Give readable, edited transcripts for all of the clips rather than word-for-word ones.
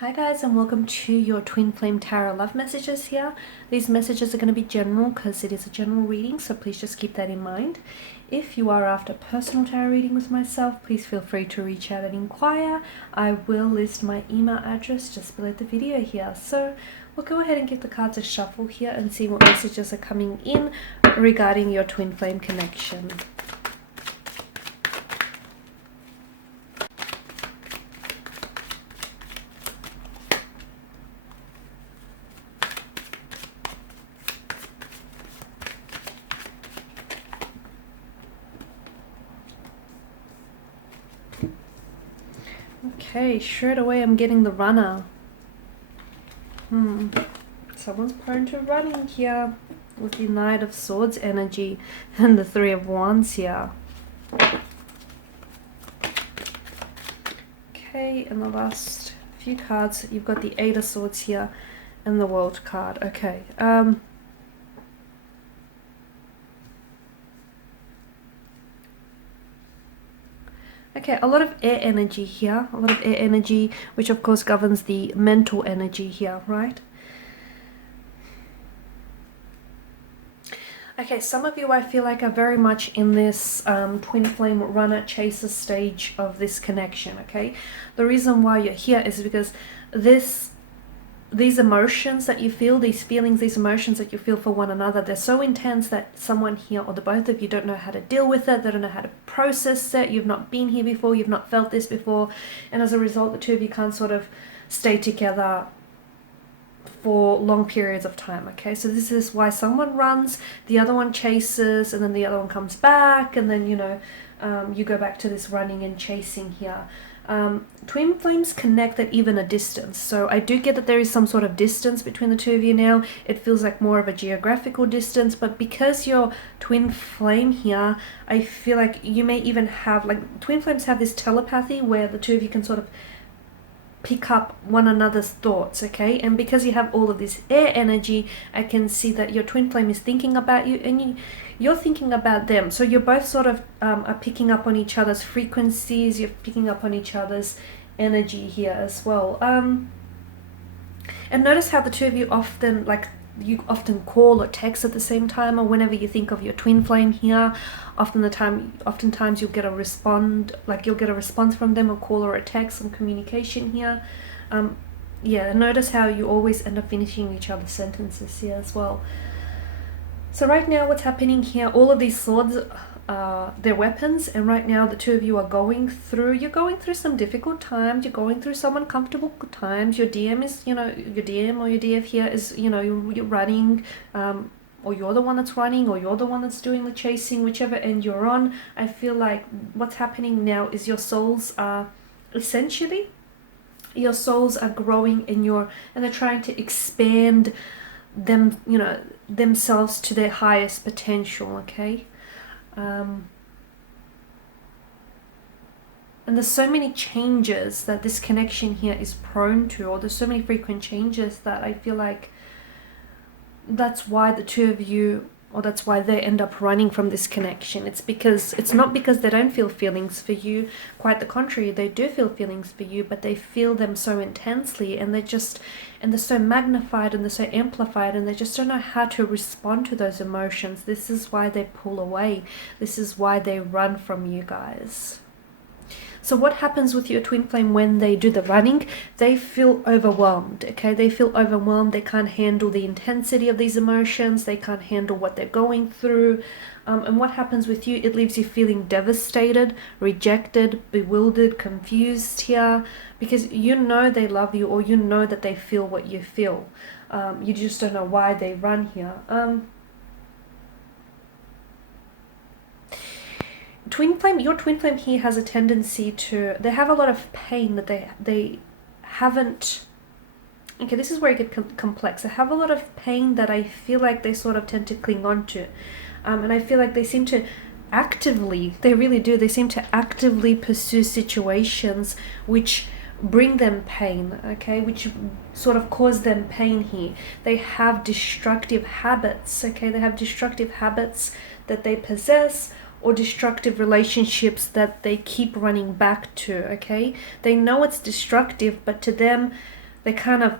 Hi guys, and welcome to your Twin Flame Tarot love messages here. These messages are going to be general because it is a general reading, so please just keep that in mind. If you are after personal tarot reading with myself, please feel free to reach out and inquire. I will list my email address just below the video here. So we'll go ahead and give the cards a shuffle here and see what messages are coming in regarding your twin flame connection. Okay, straight away I'm getting the runner. Someone's prone to running here with the Knight of Swords energy and the Three of Wands here. Okay, and the last few cards, you've got the Eight of Swords here and the World card. Okay, okay, a lot of air energy here, a lot of air energy, which of course governs the mental energy here, right? Okay, some of you I feel like are very much in this twin flame runner chaser stage of this connection, okay? The reason why you're here is because these emotions that you feel, these feelings, these emotions that you feel for one another, they're so intense that someone here or the both of you don't know how to deal with it, they don't know how to process it, you've not been here before, you've not felt this before, and as a result the two of you can't sort of stay together for long periods of time. Okay, so this is why someone runs, the other one chases, and then the other one comes back, and then you go back to this running and chasing here. Twin flames connect at even a distance, so I do get that there is some sort of distance between the two of you now. It feels like more of a geographical distance, but because you're twin flame here, I feel like you may even have, like, twin flames have this telepathy where the two of you can sort of pick up one another's thoughts, okay? And because you have all of this air energy, I can see that your twin flame is thinking about you and you're thinking about them. So you're both sort of are picking up on each other's frequencies, you're picking up on each other's energy here as well. And notice how the two of you often, you often call or text at the same time, or whenever you think of your twin flame here, oftentimes you'll get a response from them, a call or a text, some communication here. Yeah, notice how you always end up finishing each other's sentences here as well. So right now what's happening here, all of these swords, they're weapons, and right now the two of you are going through some difficult times, you're going through some uncomfortable times. Your DM is, your DM or your DF here is, you're running, or you're the one that's running, or you're the one that's doing the chasing, whichever end you're on. I feel like what's happening now is your souls are growing and they're trying to expand themselves to their highest potential, okay? And there's so many changes that this connection here is prone to, or there's so many frequent changes that I feel like that's why the two of you, or that's why they end up running from this connection. It's not because they don't feel feelings for you, quite the contrary, they do feel feelings for you, but they feel them so intensely, and they're so magnified and they're so amplified, and they just don't know how to respond to those emotions. This is why they pull away. This is why they run from you guys. So what happens with your twin flame when they do the running? They feel overwhelmed, okay? They feel overwhelmed. They can't handle the intensity of these emotions. They can't handle what they're going through. And what happens with you? It leaves you feeling devastated, rejected, bewildered, confused here, because you know they love you, or you know that they feel what you feel. You just don't know why they run here. Your twin flame here has a tendency to, they have a lot of pain that they haven't, okay, this is where it gets complex. They have a lot of pain that I feel like they sort of tend to cling on to. And I feel like they seem to they really do, they seem to actively pursue situations which bring them pain, okay, which sort of cause them pain here. They have destructive habits, okay, they have destructive habits that they possess, or destructive relationships that they keep running back to, okay? They know it's destructive, but to them, they kind of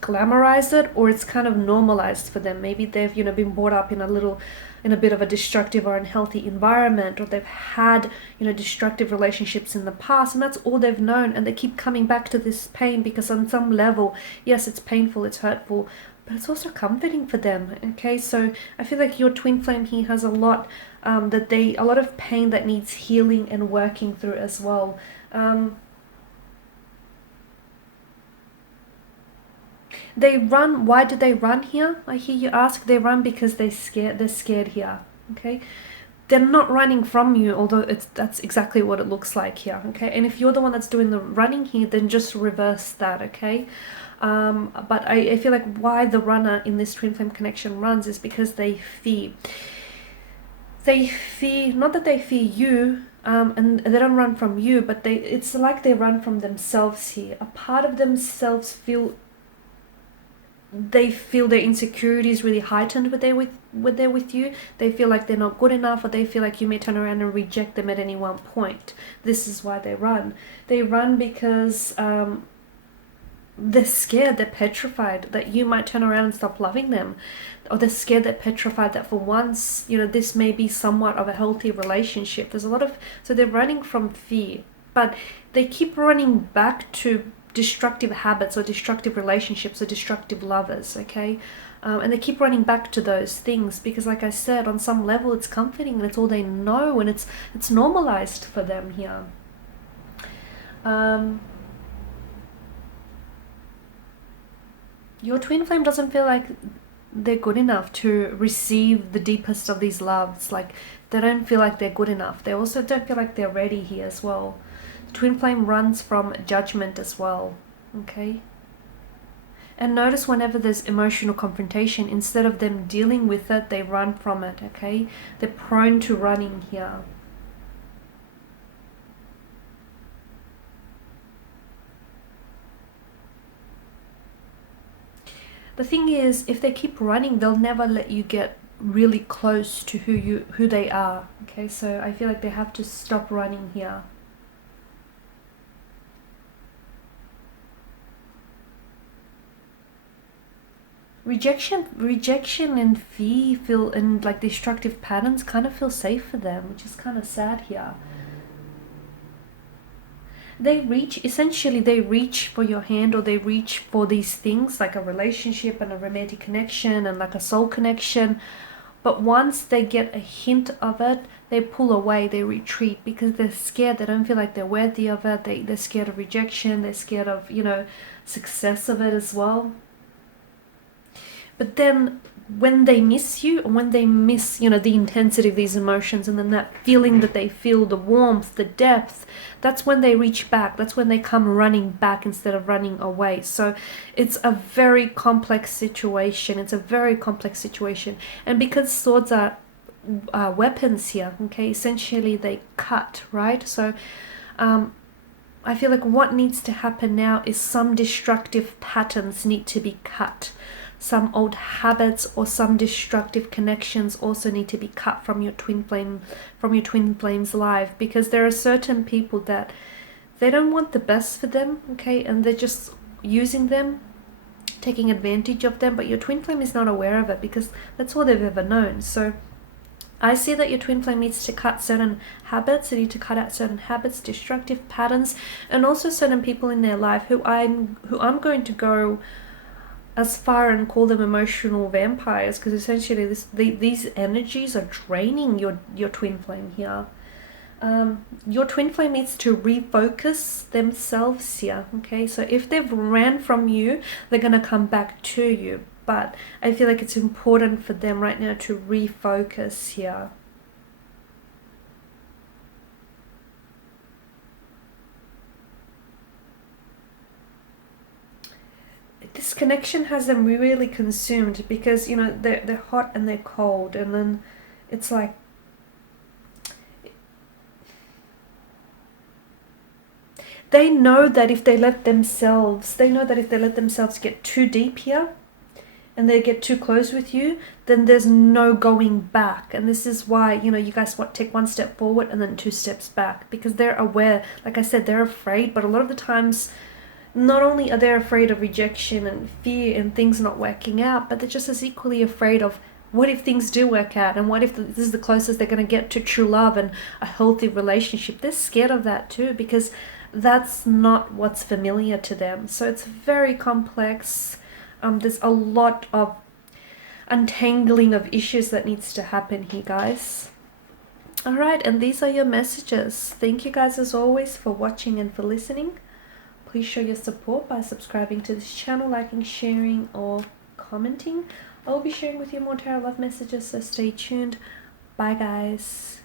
glamorize it, or it's kind of normalized for them. Maybe they've been brought up in a bit of a destructive or unhealthy environment, or they've had destructive relationships in the past, and that's all they've known, and they keep coming back to this pain because on some level, yes, it's painful, it's hurtful, but it's also comforting for them. Okay, so I feel like your twin flame here has a lot a lot of pain that needs healing and working through as well. They run. Why do they run here? I hear you ask. They run because they're scared here. Okay, they're not running from you, although that's exactly what it looks like here. Okay, and if you're the one that's doing the running here, then just reverse that. Okay, but I feel like why the runner in this twin flame connection runs is because they fear. They fear, not that they fear you, and they don't run from you, but it's like they run from themselves here. A part of themselves feel their insecurities really heightened when they're with you. They feel like they're not good enough, or they feel like you may turn around and reject them at any one point. This is why they run. They run because they're scared, they're petrified that you might turn around and stop loving them, or they're scared, they're petrified that for once this may be somewhat of a healthy relationship. So they're running from fear, but they keep running back to destructive habits or destructive relationships or destructive lovers. Okay, and they keep running back to those things because, like I said, on some level it's comforting and it's all they know, and it's normalized for them here. Your twin flame doesn't feel like they're good enough to receive the deepest of these loves. Like, they don't feel like they're good enough. They also don't feel like they're ready here as well. Twin flame runs from judgment as well. Okay, and notice whenever there's emotional confrontation, instead of them dealing with it, they run from it. Okay, they're prone to running here. The thing is, if they keep running, they'll never let you get really close to who they are. Okay, so I feel like they have to stop running here. Rejection and fear feel, and like destructive patterns kind of feel safe for them, which is kind of sad here. They reach for your hand, or they reach for these things like a relationship and a romantic connection and like a soul connection. But once they get a hint of it, they pull away, they retreat because they're scared. They don't feel like they're worthy of it. They're scared of rejection. They're scared of, success of it as well. But then when they miss you, or when they miss, the intensity of these emotions, and then that feeling that they feel, the warmth, the depth, that's when they reach back. That's when they come running back instead of running away. So it's a very complex situation. And because swords are weapons here, okay, essentially they cut, right? So I feel like what needs to happen now is some destructive patterns need to be cut. Some old habits or some destructive connections also need to be cut from your twin flame's life, because there are certain people that they don't want the best for them, okay, and they're just using them, taking advantage of them, but your twin flame is not aware of it because that's all they've ever known. So I see that your twin flame needs to cut certain habits. They need to cut out certain habits, destructive patterns, and also certain people in their life who I'm going to go as far and call them emotional vampires, because essentially these energies are draining your twin flame here. Your twin flame needs to refocus themselves here, okay? So if they've ran from you, they're going to come back to you. But I feel like it's important for them right now to refocus here. This connection has them really consumed because, they're hot and they're cold, and then it's like they know that if they let themselves get too deep here and they get too close with you, then there's no going back. And this is why, you guys take one step forward and then 2 steps back, because they're aware. Like I said, they're afraid, but a lot of the times not only are they afraid of rejection and fear and things not working out, but they're just as equally afraid of what if things do work out, and what if this is the closest they're going to get to true love and a healthy relationship. They're scared of that too, because that's not what's familiar to them. So it's very complex. There's a lot of untangling of issues that needs to happen here, guys. Alright, and these are your messages. Thank you guys as always for watching and for listening. Please show your support by subscribing to this channel, liking, sharing, or commenting. I'll be sharing with you more tarot love messages, so stay tuned. Bye guys.